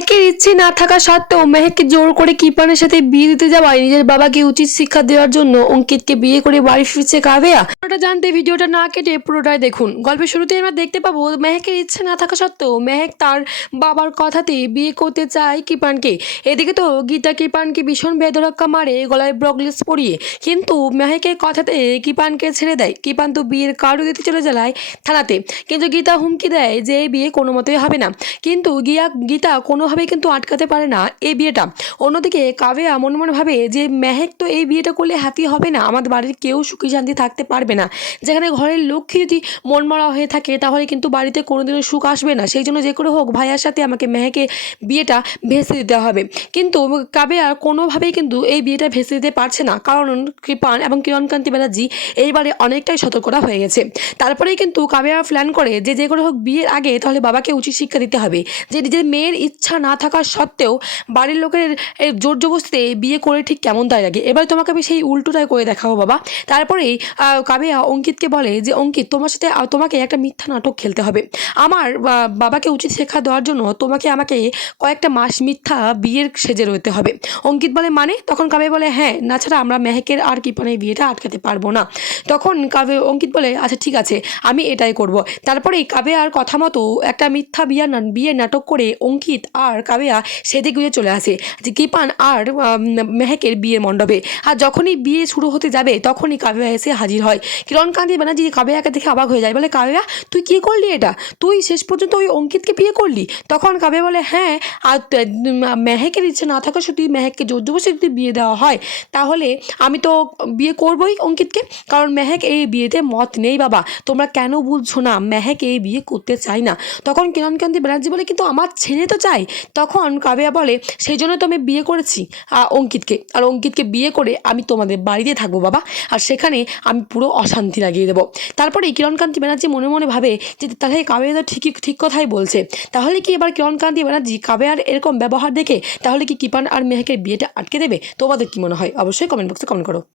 মেহেকের ইচ্ছে না থাকা সত্ত্বেও মেহেককে জোর করে কিপানের সাথে বিয়ে দিতে যাওয়ায় নিজের বাবাকে উচিত শিক্ষা দেওয়ার জন্য অঙ্কিতকে বিয়ে করে বাড়ি ফিরছে কাবেয়া ওটা জানতে ভিডিওটা না কেটে পুরোটাই দেখুন। গল্পের শুরুতে আমরা দেখতে পাবো মেহেকের ইচ্ছে না থাকা সত্ত্বেও মেহেক তার বাবার কথাতে বিয়ে করতে চায় কিপানকে। এদিকে তো গীতা কিপানকে ভীষণ বেদরক্কা মারে, গলায় ব্রগলেস পরিয়ে। কিন্তু মেহেকের কথাতে কিপানকে ছেড়ে দেয়। কিপান তো বিয়ের কার্ডও দিতে চলে যায় থানাতে। কিন্তু গীতা হুমকি দেয় যে বিয়ে কোনো মতেই হবে না। কিন্তু গিয়া গীতা কোনোভাবেই কিন্তু আটকাতে পারে না এই বিয়েটা। অন্যদিকে কাবে এমন মনে ভাবে যে মেহেক তো এই বিয়েটা করলে হ্যাপি হবে না, আমাদের বাড়ির কেউ সুখী শান্তি থাকতে পারবে না। যেখানে ঘরের লক্ষ্মী যদি মনমরা হয়ে থাকে তাহলে কিন্তু বাড়িতে কোনোদিনও সুখ আসবে না। সেই জন্য যে করে হোক ভাইয়ার সাথে আমাকে মেহেকে বিয়েটা ভেসে দিতে হবে। কিন্তু কাবে আর কোনোভাবেই কিন্তু এই বিয়েটা ভেসে দিতে পারছে না। কারণ কৃপান এবং কিরণকান্তি ব্যানার্জি এইবারে অনেকটাই সতর্কতা হয়ে গেছে। তারপরেই কিন্তু কাবে আর প্ল্যান করে যে যে করে হোক বিয়ের আগে তাহলে বাবাকে উচিত শিক্ষা দিতে হবে। যে নিজের মেয়ের ইচ্ছা না থাকা সত্ত্বেও বাড়ির লোকের জোর জবস্তিতে বিয়ে করে ঠিক কেমন তাই লাগে? এবার তোমাকে আমি সেই উল্টোটাই করে দেখাবো বাবা। তারপরেই কাবেয়া অঙ্কিতকে বলে যে, অঙ্কিত, তোমার সাথে তোমাকে একটা মিথ্যা নাটক খেলতে হবে। আমার বাবাকে উচিত শিক্ষা দেওয়ার জন্য তোমাকে আমাকে কয়েকটা মাস মিথ্যা বিয়ের সেজে রইতে হবে। অঙ্কিত বলে মানে? তখন কাবে বলে হ্যাঁ না ছাড়া আমরা মেহেকের আর কিপানের বিয়েটা আটকাতে পারব না। তখন কাবে, অঙ্কিত বলে আচ্ছা ঠিক আছে, আমি এটাই করব। তারপরেই কাবে আর কথা মতো একটা মিথ্যা বিয়ার বিয়ের নাটক করে অঙ্কিত আর কাবেয়া সেদিক গুয়ে চলে আসে। যে কিপান আর মেহেকের বিয়ের মণ্ডপে। আর যখনই বিয়ে শুরু হতে যাবে, তখনই কাবেয়া এসে হাজির হয়। কিরণকান্তি ব্যানার্জি কাবেয়াকে দেখে অবাক হয়ে যায়। বলে, কাবেয়া, তুই কী করলি এটা? তুই শেষ পর্যন্ত ওই অঙ্কিতকে বিয়ে করলি? তখন কাবে বলে হ্যাঁ আর মেহেকের ইচ্ছে না থাকা সত্যি মেহেককে জোর জবরদস্তি যদি বিয়ে দেওয়া হয়। তাহলে আমি তো বিয়ে করবই অঙ্কিতকে। কারণ মেহেক এই বিয়েতে মত নেই বাবা। তোমরা কেন বুঝছ না? মেহেক এই বিয়ে করতে চাই না। তখন কিরণকান্তি ব্যানার্জি বলে, কিন্তু আমার ছেলে তো চাই তখন কাবেয়া বলে, সেই জন্য তো আমি বিয়ে করেছি অঙ্কিতকে। আর অঙ্কিতকে বিয়ে করে আমি তোমাদের বাড়িতে থাকব, বাবা। আর সেখানে আমি পুরো অশান্তি লাগিয়ে দেবো। তারপরে কিরণকান্তি ব্যানার্জি মনে মনে ভাবে যে, তাহলে কাবেয়া তো ঠিকই, ঠিক কথাই বলছে। তাহলে কি এবার কিরণকান্তি ব্যানার্জি কাবেয়ার এরকম ব্যবহার দেখে, তাহলে কি কিপান আর মেহেকের বিয়েটা আটকে দেবে? তোমাদের কি মনে হয়? অবশ্যই কমেন্ট বক্সে কমেন্ট করো।